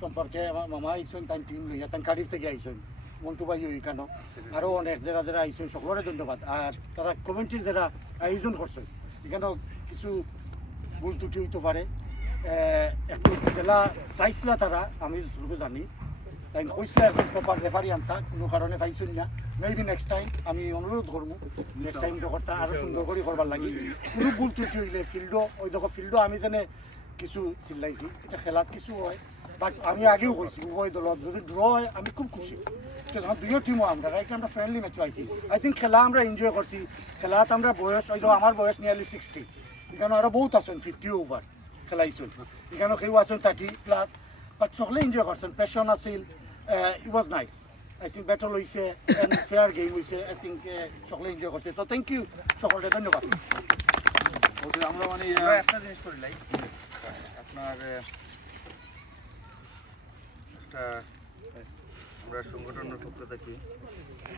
সম্পর্কে আমার মামা আইসুন তাই টিম লইয়া তাই কারিফ থেকে আইসুন মন্টু ভাই কেন আরও অনেক যারা যারা আইসুন সকলের ধন্যবাদ। আর তারা কমিটির যারা আয়োজন করছেন এখানেও কিছু ভুল ত্রুটি হইতে পারে, একটু জেলা চাইছিলা তারা আমি যতটুকু জানি তাই কইসলা এখন প্রপার রেফারি আনতা কোনো কারণে পাইছুন না। মেবি নেক্সট টাইম আমি অনুরোধ করবো নেক্সট টাইম যখনটা আরও সুন্দর করে করবার লাগি। কোনো ভুল ত্রুটি হইলে ফিল্ডও ওই দেখো ফিল্ডও আমি জানে কিছু চিল্লাইছি, এটা খেলাত কিছু হয় বাট আমি আগেও কইছি উভয় দলত যদি ড্র হয় আমি খুব খুশি। যখন দুইও টিমও আমরা রাইকে আমরা ফ্রেন্ডলি ম্যাচ পাইছি। আই থিঙ্ক খেলা আমরা এনজয় করছি। খেলাত আমরা বয়স ওই দেখো আমার বয়স নিয়ারলি 60, এখানে আরও বহুত আছেন 50 ওভার খেলাইছেন, এখানেও কেউ আছেন 30+, বাট সকলে এনজয় করছেন, প্যাশন আছিল, it was nice. I think battle হয়েছে এন্ড ফেয়ার গেম হয়েছে। আই থিঙ্ক সকলে এনজয় করছে। তো থ্যাংক ইউ সকলকে ধন্যবাদ। আমরা মানে একটা জিনিস করিলাই আপনার একটা আমরা সংগঠনের পক্ষ থেকে